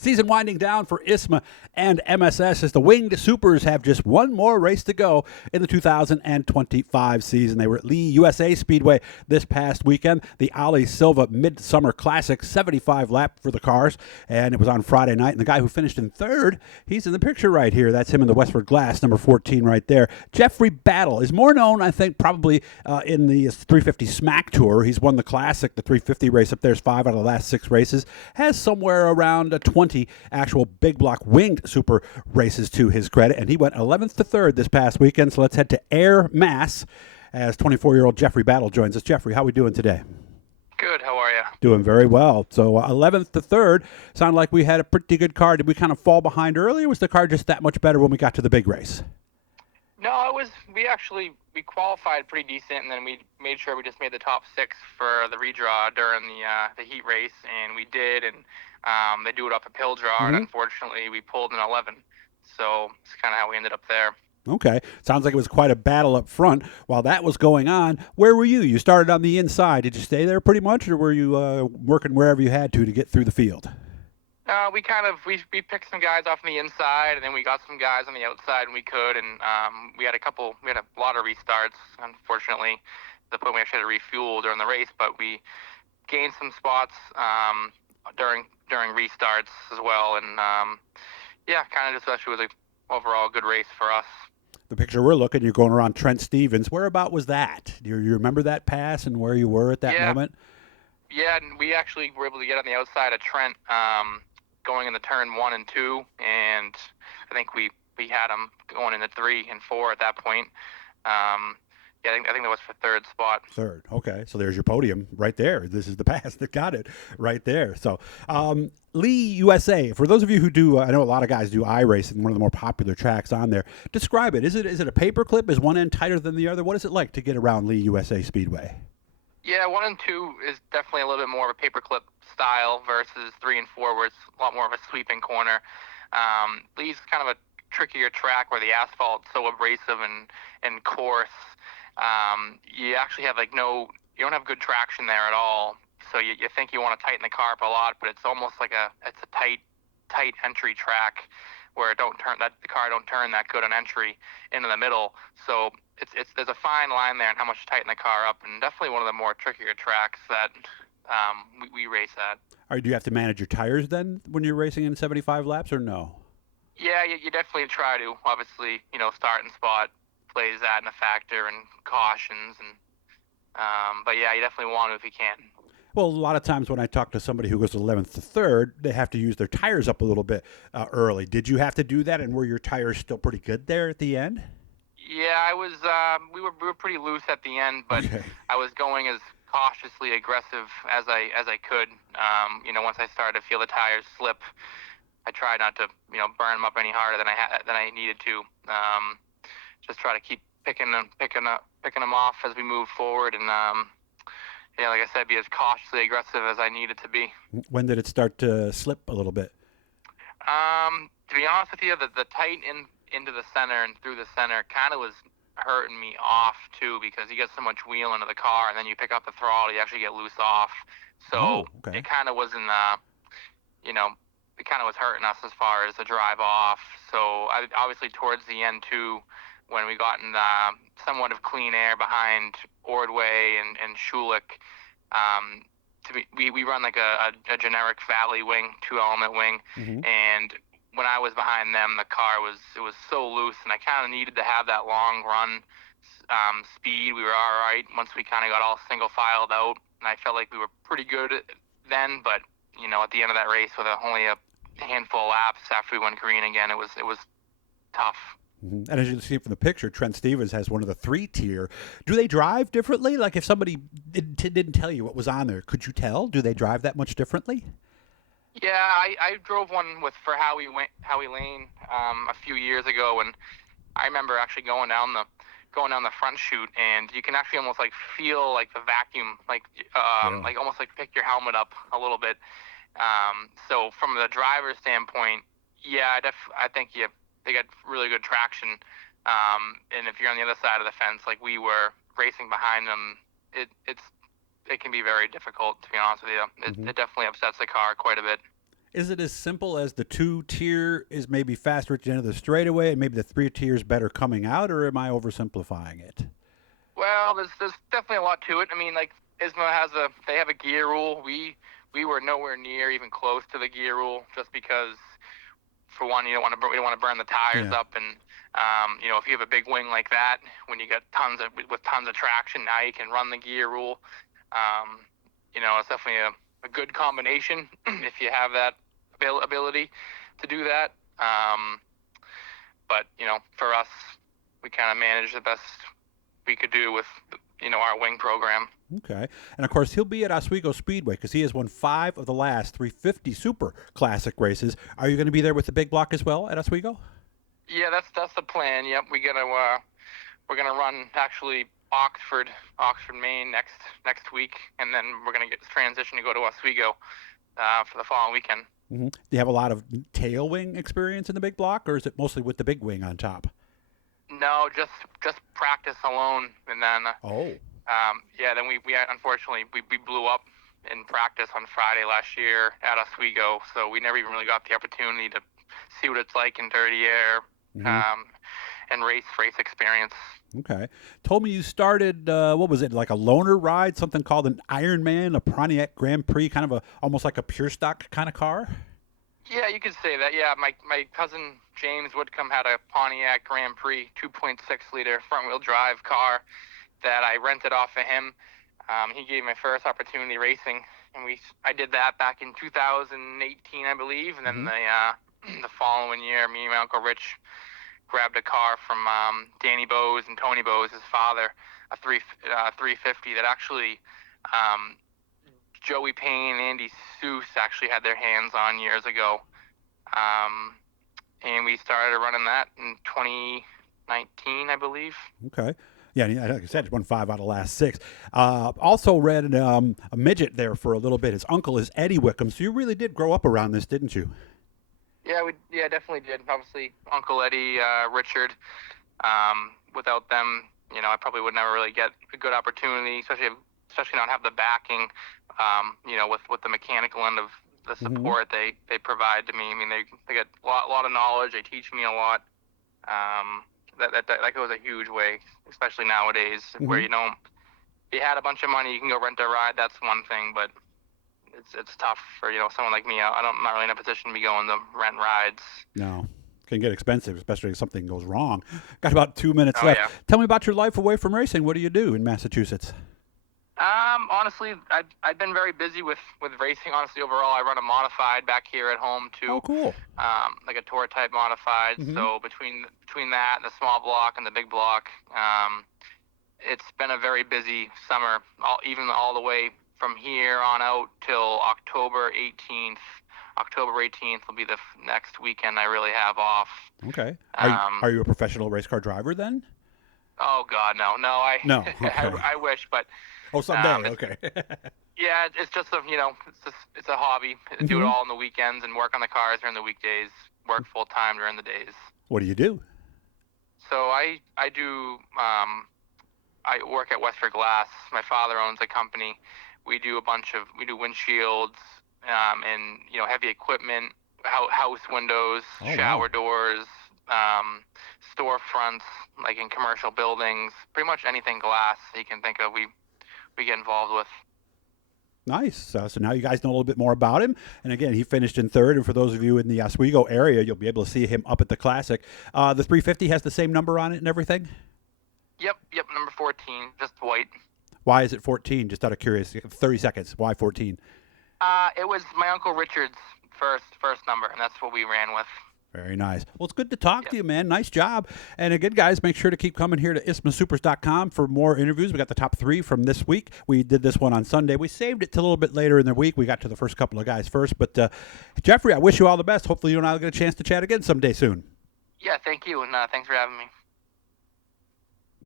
Season winding down for ISMA and MSS as the Winged Supers have just one more race to go in the 2025 season. They were at Lee USA Speedway this past weekend, the Ollie Silva Midsummer Classic, 75 lap for the cars, and it was on Friday night. And the guy who finished in third, he's in the picture right here. That's him in the Westford Glass, number 14 right there. Jeffrey Battle is more known, I think, probably in the 350 Smack Tour. He's won the Classic, the 350 race up there's 5 out of the last 6 races, has somewhere around 20 actual big block winged super races to his credit, and he went 11th to 3rd this past weekend. So let's head to Air Mass as 24-year-old Jeffrey Battle joins us. Jeffrey, how are we doing today? Good. How are you? Doing very well. So 11th to 3rd, sounded like we had a pretty good car. Did we kind of fall behind early, or was the car just that much better when we got to the big race? No, it was. We qualified pretty decent, and then we made sure we just made the top 6 for the redraw during the heat race, and we did. And they do it off a pill draw, and unfortunately, we pulled an 11. So it's kind of how we ended up there. Okay. Sounds like it was quite a battle up front. While that was going on, where were you? You started on the inside. Did you stay there pretty much, or were you working wherever you had to get through the field? We picked some guys off on the inside, and then we got some guys on the outside when we could, and we had a lot of restarts. Unfortunately, to the point we actually had to refuel during the race, but we gained some spots during restarts as well, and kind of just actually was an overall good race for us. The picture we're looking, you're going around Trent Stevens. Where about was that? Do you remember that pass and where you were at that moment? Yeah, and we actually were able to get on the outside of Trent going in the turn 1 and 2, and I think we had him going into 3 and 4 at that point. I think that was for 3rd spot. 3rd, okay. So there's your podium right there. This is the pass that got it right there. So Lee USA, for those of you who do, I know a lot of guys do iRacing, one of the more popular tracks on there. Describe it. Is it a paper clip? Is one end tighter than the other? What is it like to get around Lee USA Speedway? Yeah, 1 and 2 is definitely a little bit more of a paperclip style versus 3 and 4, where it's a lot more of a sweeping corner. Lee's kind of a trickier track where the asphalt's so abrasive and coarse. You actually have you don't have good traction there at all. So you think you want to tighten the car up a lot, but it's almost like it's a tight entry track where the car don't turn that good on entry into the middle. So there's a fine line there on how much to tighten the car up, and definitely one of the more trickier tracks that we race at. All right, do you have to manage your tires then when you're racing in 75 laps, or no? Yeah, you definitely try to. Obviously, start and spot plays that in a factor, and cautions, and but yeah, you definitely want to if you can. Well, a lot of times when I talk to somebody who goes 11th to 3rd, they have to use their tires up a little bit early. Did you have to do that, and were your tires still pretty good there at the end? Yeah, I was. We were pretty loose at the end, but okay. I was going as cautiously aggressive as I could. Once I started to feel the tires slip, I tried not to burn them up any harder than I needed to. Just try to keep picking them off as we move forward, and like I said, be as cautiously aggressive as I needed to be. When did it start to slip a little bit? To be honest with you, the tight into the center and through the center kind of was hurting me off too, because you get so much wheel into the car, and then you pick up the throttle, you actually get loose off. So It kind of wasn't, it kind of was hurting us as far as the drive off. So obviously towards the end too, when we got in somewhat of clean air behind Ordway and Schulich, we run like a generic Valley wing, 2-element wing, and when I was behind them, the car was so loose, and I kind of needed to have that long run speed. We were all right once we kind of got all single filed out, and I felt like we were pretty good then. But at the end of that race, with only a handful of laps after we went green again, it was tough. And as you can see from the picture, Trent Stevens has one of the 3-tier. Do they drive differently? Like if somebody didn't tell you what was on there, could you tell? Do they drive that much differently? Yeah, I drove one for Howie Lane a few years ago, and I remember actually going down the front chute, and you can actually almost like feel like the vacuum, like almost like pick your helmet up a little bit. So from the driver's standpoint, yeah, I think they got really good traction. And if you're on the other side of the fence, like we were racing behind them, it can be very difficult, to be honest with you. It definitely upsets the car quite a bit. Is it as simple as the 2-tier is maybe faster at the end of the straightaway and maybe the 3-tier is better coming out, or am I oversimplifying it? Well, there's definitely a lot to it. I mean, like ISMA they have a gear rule. We were nowhere near even close to the gear rule, just because, for one, we don't want to burn the tires up, and if you have a big wing like that, when you get tons of traction, now you can run the gear rule. It's definitely a good combination if you have that ability to do that. But for us, we kind of managed the best we could do with our wing program. Okay. And of course, he'll be at Oswego Speedway because he has won 5 of the last 350 Super Classic races. Are you going to be there with the big block as well at Oswego? Yeah, that's the plan. Yep, we're gonna run actually Oxford, Maine next week, and then we're gonna get transition to go to Oswego for the following weekend. Mm-hmm. Do you have a lot of tail wing experience in the big block, or is it mostly with the big wing on top? No, just practice alone, and then then we unfortunately we blew up in practice on Friday last year at Oswego, so we never even really got the opportunity to see what it's like in dirty air, and race experience. Okay. Told me you started, what was it, like a loaner ride, something called an Ironman, a Pontiac Grand Prix, kind of almost like a pure stock kind of car? Yeah, you could say that. Yeah, my cousin James Whitcomb had a Pontiac Grand Prix 2.6-liter front-wheel drive car that I rented off of him. He gave me my first opportunity racing, and I did that back in 2018, I believe, and then the following year, me and my Uncle Rich grabbed a car from Danny Bowes and Tony Bowes, his father, a 350 that actually Joey Payne and Andy Seuss actually had their hands on years ago. And we started running that in 2019, I believe. Okay. Yeah, like I said, won 5 out of the last 6. Also read a midget there for a little bit. His uncle is Eddie Wickham, so you really did grow up around this, didn't you? Yeah, definitely did. Obviously, Uncle Eddie, Richard. Without them, I probably would never really get a good opportunity, especially not have the backing, with the mechanical end of the support they provide to me. I mean, they get a lot of knowledge. They teach me a lot. That goes a huge way, especially nowadays, where you had a bunch of money, you can go rent a ride. That's one thing, but it's tough for someone like me. I'm not really in a position to be going to rent rides. No, can get expensive, especially if something goes wrong. Got about 2 minutes left. Yeah. Tell me about your life away from racing. What do you do in Massachusetts? Honestly, I've been very busy with racing. Honestly, overall, I run a modified back here at home too. Oh, cool. Like a tour type modified. So between that and the small block and the big block, it's been a very busy summer. Even all the way from here on out till October 18th. October 18th will be the next weekend I really have off. Okay. Are you a professional race car driver then? Oh God, no. No. Okay. I wish, but. Oh, someday. Okay. Yeah, it's just it's a hobby. Do it all on the weekends and work on the cars during the weekdays. Work full time during the days. What do you do? So I do. I work at Westford Glass. My father owns a company. We do windshields, and heavy equipment, house windows, shower doors, storefronts, like in commercial buildings. Pretty much anything glass you can think of, we get involved with. Nice. So now you guys know a little bit more about him. And again, he finished in 3rd. And for those of you in the Oswego area, you'll be able to see him up at the Classic. The 350 has the same number on it and everything? Yep, number 14, just white. Why is it 14? Just out of curiosity. 30 seconds. Why 14? It was my Uncle Richard's first number, and that's what we ran with. Very nice. Well, it's good to talk to you, man. Nice job. And again, guys, make sure to keep coming here to ISMASupers.com for more interviews. We got the top 3 from this week. We did this one on Sunday. We saved it till a little bit later in the week. We got to the first couple of guys first. But, Jeffrey, I wish you all the best. Hopefully you and I will get a chance to chat again someday soon. Yeah, thank you, and thanks for having me.